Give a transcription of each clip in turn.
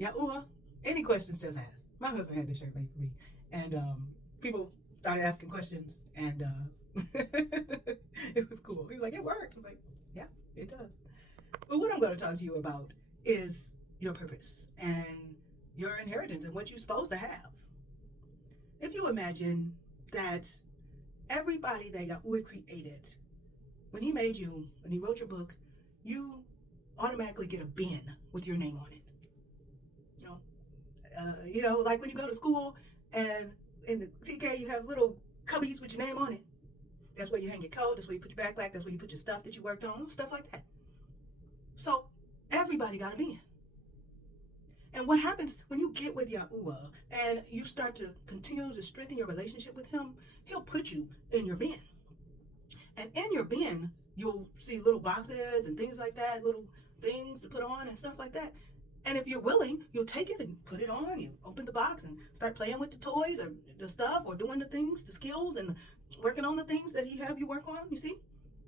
Yahuah, any questions, just ask. My husband had this shirt made for me, and people started asking questions, and it was cool. He was like, "It works." I'm like, "Yeah, it does." But what I'm going to talk to you about is your purpose and your inheritance and what you're supposed to have. If you imagine that everybody that Yahuah created, when he made you, when he wrote your book, you automatically get a bin with your name on it. Like when you go to school and in the TK you have little cubbies with your name on it. That's where you hang your coat. That's where you put your backpack. That's where you put your stuff that you worked on. Stuff like that. So everybody got a bin. And what happens when you get with Yahuah and you start to continue to strengthen your relationship with him, he'll put you in your bin. And in your bin, you'll see little boxes and things like that, little things to put on and stuff like that. And if you're willing, you'll take it and put it on. You open the box and start playing with the toys or the stuff or doing the things, the skills, and working on the things that he have you work on. You see?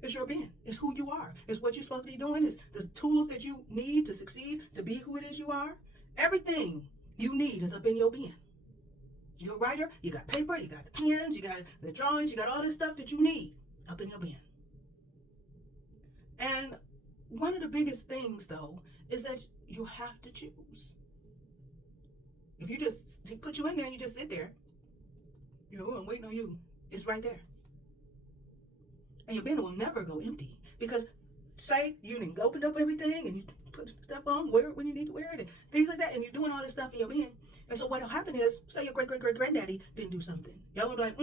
It's your bin. It's who you are. It's what you're supposed to be doing. It's the tools that you need to succeed, to be who it is you are. Everything you need is up in your bin. You're a writer. You got paper. You got the pens. You got the drawings. You got all this stuff that you need up in your bin. And one of the biggest things, though, is that you have to choose. If you just put you in there and you just sit there, I'm waiting on you. It's right there. And your bin will never go empty. Because say you didn't open up everything and you put stuff on, wear it when you need to wear it, and things like that, and you're doing all this stuff in your bin. And so what'll happen is, say your great-great-great-granddaddy didn't do something. Y'all will be like,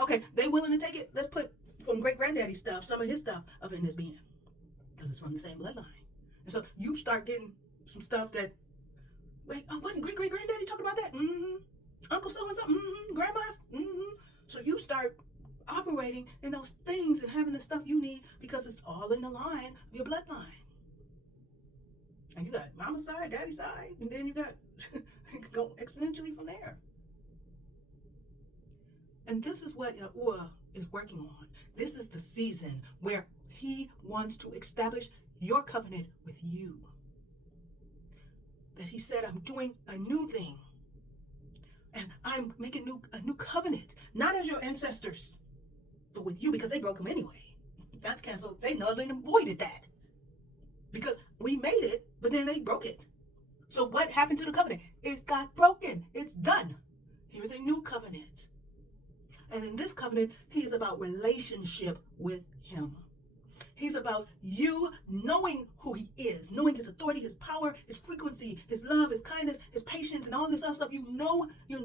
okay, they willing to take it. Let's put from great-granddaddy stuff, some of his stuff up in this bin. Because it's from the same bloodline. And so you start getting some stuff that, wasn't great-great-granddaddy talking about that? Mm-hmm. Uncle so-and-so, mm-hmm. Grandma's, mm-hmm. So you start operating in those things and having the stuff you need because it's all in the line of your bloodline. And you got mama's side, daddy's side, and then you got go exponentially from there. And this is what Yahuah is working on. This is the season where he wants to establish your covenant with you. That he said, I'm doing a new thing. And I'm making a new covenant. Not as your ancestors, but with you, because they broke them anyway. That's canceled. They nulled and voided that. Because we made it, but then they broke it. So what happened to the covenant? It got broken. It's done. Here's a new covenant. And in this covenant, he is about relationship with him. He's about you knowing who he is, knowing his authority, his power, his frequency, his love, his kindness, his patience, and all this other stuff. You're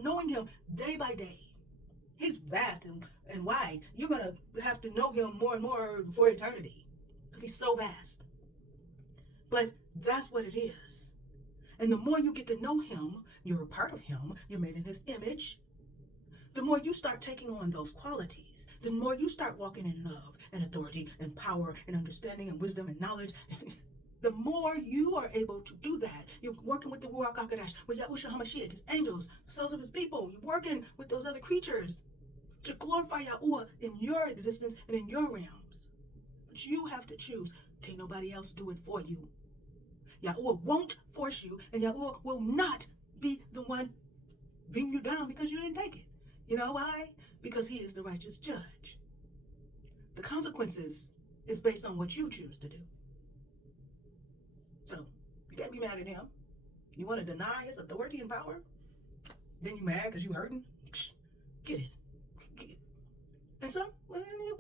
knowing him day by day. He's vast and wide. You're going to have to know him more and more for eternity because he's so vast. But that's what it is. And the more you get to know him, you're a part of him, you're made in his image, the more you start taking on those qualities, the more you start walking in love and authority and power and understanding and wisdom and knowledge, the more you are able to do that. You're working with the Ruach HaKodesh, with Yahushua HaMashiach, his angels, souls of his people. You're working with those other creatures to glorify Yahuah in your existence and in your realms. But you have to choose. Can't nobody else do it for you. Yahuah won't force you, and Yahuah will not be the one bringing you down because you didn't take it. You know why? Because he is the righteous judge. The consequences is based on what you choose to do. So, you can't be mad at him. You want to deny his authority and power? Then you mad because you hurting? Get it. Get it. And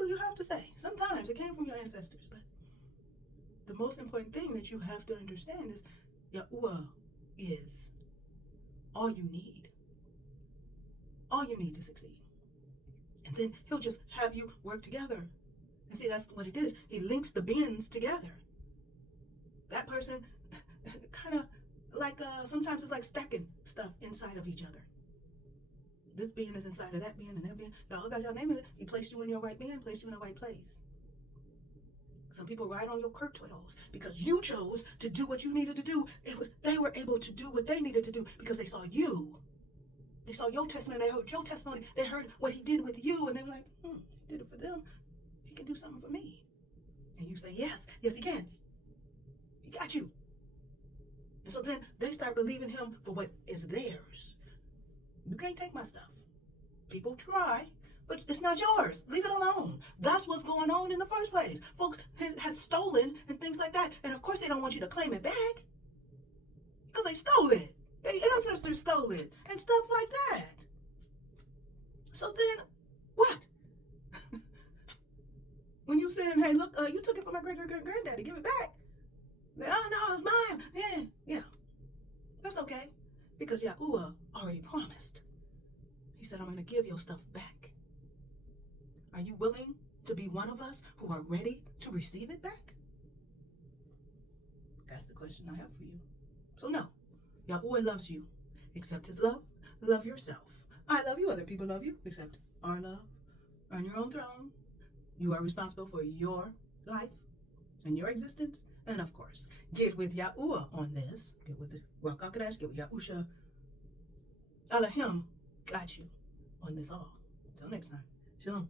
you have to say, sometimes it came from your ancestors, but the most important thing that you have to understand is Yahuah is all you need. All you need to succeed. And then he'll just have you work together. And see, that's what it is. He links the bins together. That person kind of like, sometimes it's like stacking stuff inside of each other. This bin is inside of that bin and that bin. Y'all got your name in it. He placed you in your right bin, placed you in the right place. Some people ride on your curtails because you chose to do what you needed to do. They were able to do what they needed to do because they saw you. They saw your testimony, they heard your testimony, they heard what he did with you, and they were like, he did it for them. He can do something for me. And you say, yes, he can. He got you. And so then they start believing him for what is theirs. You can't take my stuff. People try, but it's not yours. Leave it alone. That's what's going on in the first place. Folks has stolen and things like that. And of course they don't want you to claim it back. Because they stole it. Their ancestors stole it. And stuff like that. So then, what? When you saying, hey, look, you took it from my great-great-great-granddaddy, give it back. Oh, no, it's mine. Yeah. That's okay. Because Yahuah already promised. He said, I'm going to give your stuff back. Are you willing to be one of us who are ready to receive it back? That's the question I have for you. So no, Yahuah loves you. Accept his love. Love yourself. I love you. Other people love you. Accept our love. Earn your own throne. You are responsible for your life and your existence. And of course, get with Yahuah on this. Get with the Ruach HaKodesh. Get with Yahusha. Aluahym got you on this all. Until next time. Shalom.